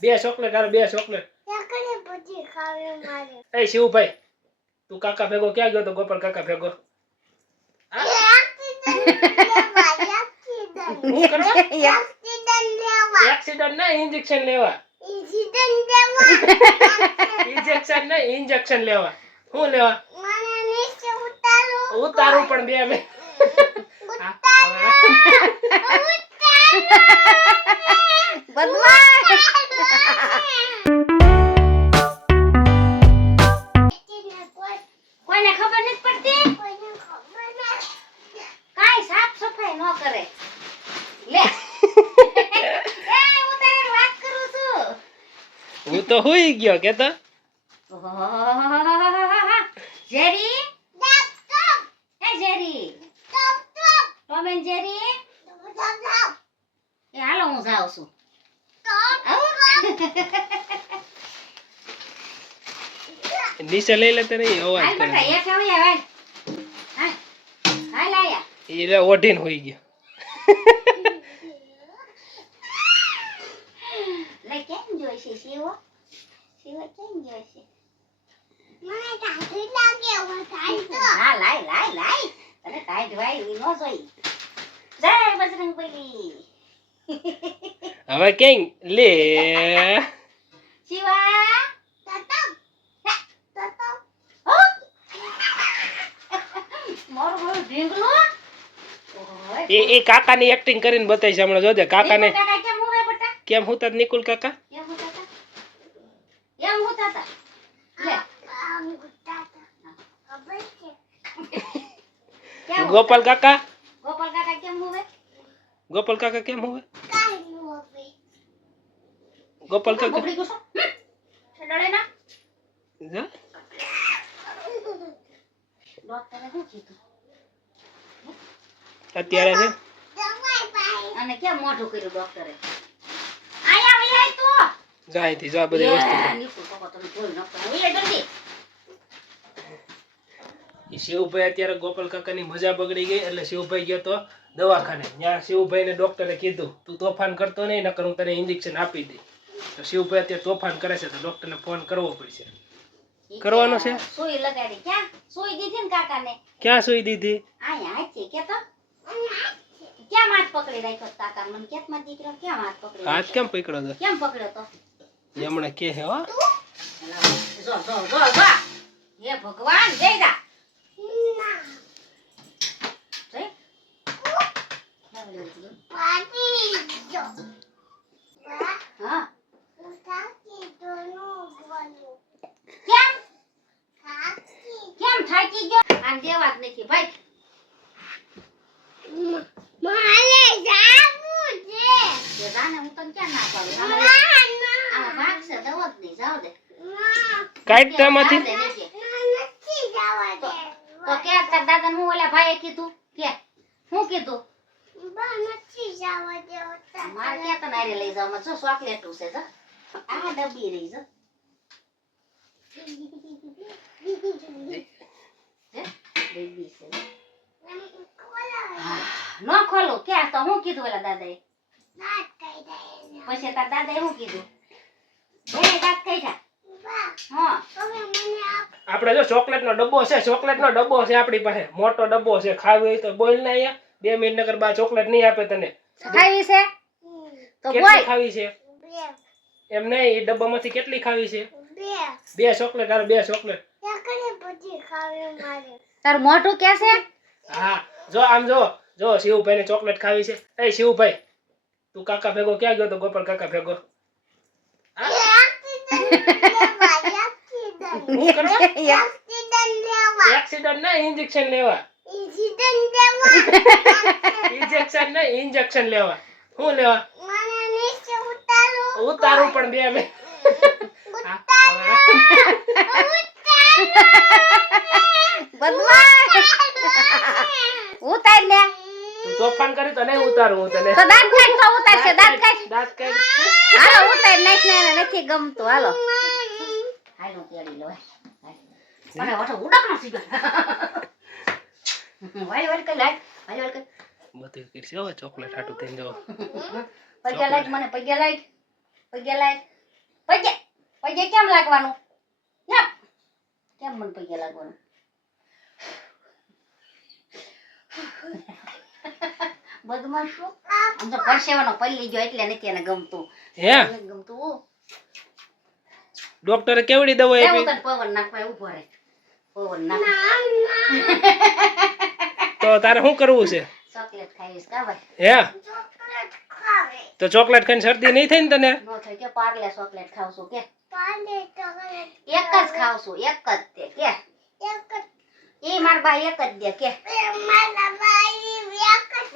બે ચોકલેટ હાલ, બે ચોકલેટ. એ શિવભાઈ, તું કાકા ભેગો ક્યાં ગયો તો? ગોપાલ કાકા ભેગો એક્સિડન્ટ ના ઇન્જેક્શન લેવા. ઇન્જેક્શન ના ઇન્જેક્શન લેવા. શું લેવા? ઉતારું પણ બે મે. કોઈને ખબર નથી પડતી, કાઈ સાફ સફાઈ ન કરે. લે એ હું તારી વાત કરું છું. હું તો હુઈ ગયો કે તો. જેરી એ જેરી ટોમ એન્ડ જેરી એ હાલો હું જાઉં છું. નીચે લઈ લેતે નહીં અવાજ હાલ કરે. બેટા એક આવી હાલ હાલ આયા ઈ ઓઢીને હોઈ ગયો. લે કેમ જોઈશે શિવો શિવો કેમ જોઈશે મને ટાઈટ લાગે હું ટાઈટ હા લાય તને ટાઈટ વાય ઈ નો જોઈ જય બજરંગબલી. હવે કેમ લે શિવા તતમ ઓ મોર મોર ઢીંગલો એ કાકાની એક્ટિંગ કરીને બતાવી છે હમણાં. જોજે કાકાને કાકા કેમ હું બેટા કેમ હું તાર નિકુલ કાકા કેમ હું તાતા લે કેમ ગોપાલ કાકા ગોપાલ કાકા કેમ હોવે ગોપાલ કાકા કેમ હોવે ગોપાલ કાકા ગોપડી ગુસો ડળે ના જા. ડોક્ટરે શું કીધું અત્યારે છે અને કેમ મોઢું કર્યું ડોક્ટરે આયા વૈયા તો જાય થી જા બધી વસ્તુ. નીકળ પપ્પા તમે જોઈ ન કરો વૈયા જલ્દી ઈ શિવભાઈ અત્યારે ગોપાલ કાકાની મજા બગડી ગઈ એટલે શિવભાઈ ગયો તો દવાખાને. ત્યાં શિવભાઈને ડોક્ટરે કીધું તું તોફાન કરતો નહીં નકર હું તને ઇન્જેક્શન આપી દઈ. તો શિવભાઈ અત્યારે તોફાન કરે છે તો ડોક્ટરને ફોન કરવો પડશે. કરવાનો છે? સુઈ લગાડી ક્યાં સુઈ દીધી ને કાકાને ક્યાં સુઈ દીધી? આયા હાચી કે તો ક્યાં હાથ પકડી રાખ્યો કાકા મને કેત માં દીકરો ક્યાં હાથ પકડી હાથ કેમ પકડ્યો તો? કેમ પકડ્યો તો હમણાં કે હે હો. જો હે ભગવાન જય દા હા કેમ થાકી ગયો આન દેવા જ નથી ભાઈ માલે જાવું છે તે જાને હું તને ક્યાં ના પાડું આ ભાગ છે દવા જ નહીં જાવ દે કાઢ તેમાંથી. નથી જવા દે તો કે તાર દાદા હું ઓલા ભાઈએ કીધું કે હું કીધું બા નથી જવા દે માર કે તને આરે લઈ જાવ જો ચોકલેટ છે જો આ ડબ્બી રહી જો બેબી છે નો ખોલો કે તો હું કીધું ઓલા દાદાએ દાંત કાઢ્યા પછી તાર દાદાએ હું કીધું બે દાંત કાઢ્યા હા આપણે જો ચોકલેટનો ડબ્બો છે, ચોકલેટનો ડબ્બો છે આપણી પાસે, મોટો ડબ્બો છે. ખાવી હોય તો બોલ ને અહીંયા 2 મિનિટ નકર બા ચોકલેટ નહીં આપે તને. ખાવી છે તો કેટલી બોલ ખાવી છે? એમ નહીં, એ ડબ્બામાંથી કેટલી ખાવી છે? બે ચોકલેટ હાલ, બે ચોકલેટ. તાર મોઢું કે છે હા જો આમ જો શિવભાઈને ચોકલેટ ખાવી છે. એ શિવભાઈ, તું કાકા ભેગો ક્યાં ગયો તો? ગોપાલ કાકા ભેગો હું કરવા? એક્સિડન્ટ ના ઇન્જેક્શન લેવા. ઇન્જેક્શન ના ઇન્જેક્શન લેવા. શું લેવા? ઉતારું પણ બે મે. ઉતાર લે તું તોફાન કરી તો નહીં ઉતારું હું તને. તો દાંત કાઢ તો ઉતારશે દાંત કાઢ દાંત કાઢ. હાલો ઉતાર નાખ ને નથી ગમતું હાલો હાલો તેડી લો મને વાટો ઉડક ના સીગા વાળી કઈ લાઈટ વાળી કઈ બધું કરશે હવે ચોકલેટ હાટું થઈને જો. પગ્યા લાઈટ મને પગ્યા લાઈટ પગે કેમ લાગવાનું યા કેમ મને પગે લાગવાનું બદમાશ શું આમ તો પરસેવાનો પલ્લી ગયો એટલે નથી એને ગમતું હે નથી ગમતું ડોક્ટરે કેવડી દવા હું આપી તને પવન નાખવા ઉભો રહે પવન નાખ તો તારે શું કરવું છે ચોકલેટ ખાઈશ કા ભાઈ હે તો ચોકલેટ ખાઈને શરદી નહીં થાય ને તને નો થાય કે પાર્લે ચોકલેટ ખાવ છું કે એક જ ખાવ છું એક જ તે કે એ માર ભાઈ એક જ દે કે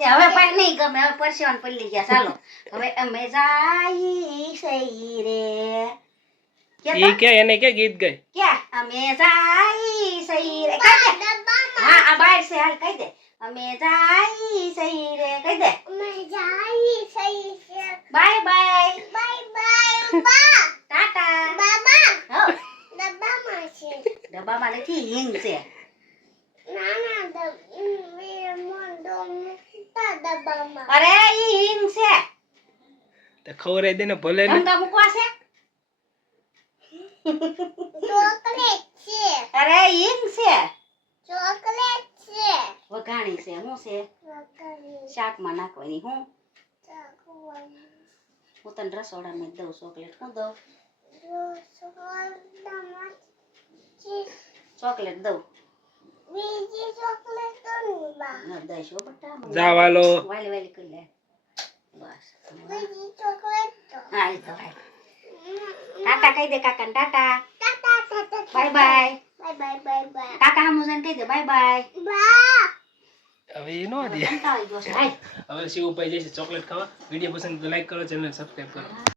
હવે ભાઈ નહીં ગમે હવે પરસેવાન પલ્લી ગયા ચાલો હવે અમે જાય સહી રે ઈ કે એને કે ગીત ગાય કે અમે જાય સહી રે કહી દે હા આ બાર છે હાલ કહી દે અમે જાય સહી રે કહી દે બાય બાય ટાટા હો ડબ્બામાં નથી હિંગ છે અરે ઈ હિંગ છે તો ખવરાઈ દે ને ભલે ને ઢંગા મૂકવા છે અરે હિંગ છે વઘાણી છે શું છે શાકમાં નાખવાની હું તને રસોડામાં દઉં ચોકલેટ હું દઉં ચોકલેટ દઉં દઈશ હો બટા જા વાલો વાલી વાલી કરી લે બસ હા એ તો ભાઈ ટાટા કહી દે કાકાને ટાટા બાય બાય કાકા હમું કહી દે બાય બાય હવે એ નો દે કંટાળી ગયો છે ભાઈ હવે શિવભાઈ જશે ચોકલેટ ખાવા વિડીયો પસંદ તો લાઈક કરો ચેનલ સબસ્ક્રાઇબ કરો